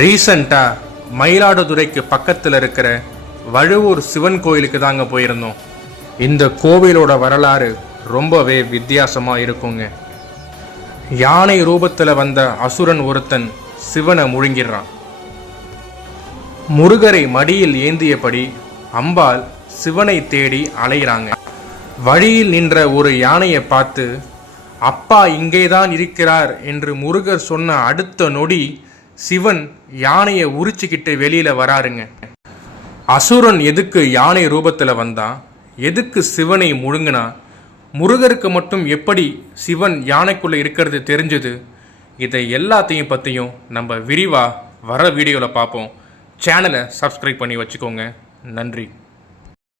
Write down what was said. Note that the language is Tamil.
ரீசண்டாக மயிலாடுதுறைக்கு பக்கத்தில் இருக்கிற வழுவூர் சிவன் கோயிலுக்கு தாங்க போயிருந்தோம். இந்த கோவிலோட வரலாறு ரொம்பவே வித்தியாசமாக இருக்குங்க. யானை ரூபத்தில் வந்த அசுரன் ஒருத்தன் சிவனை முழுங்கிடுறான். முருகரை மடியில் ஏந்தியபடி அம்பாள் சிவனை தேடி அலைகிறாங்க. வழியில் நின்ற ஒரு யானையை பார்த்து அப்பா இங்கேதான் இருக்கிறார் என்று முருகர் சொன்ன அடுத்த நொடி சிவன் யானையை உரிச்சுக்கிட்டு வெளியில வராருங்க. அசுரன் எதுக்கு யானை ரூபத்தில் வந்தான், எதுக்கு சிவனை முழுங்கினா, முருகருக்கு மட்டும் எப்படி சிவன் யானைக்குள்ளே இருக்கிறது தெரிஞ்சது, இதை எல்லாத்தையும் பற்றியும் நம்ம விரிவாக வர வீடியோவில் பார்ப்போம். சேனலை சப்ஸ்கிரைப் பண்ணி வச்சுக்கோங்க. நன்றி.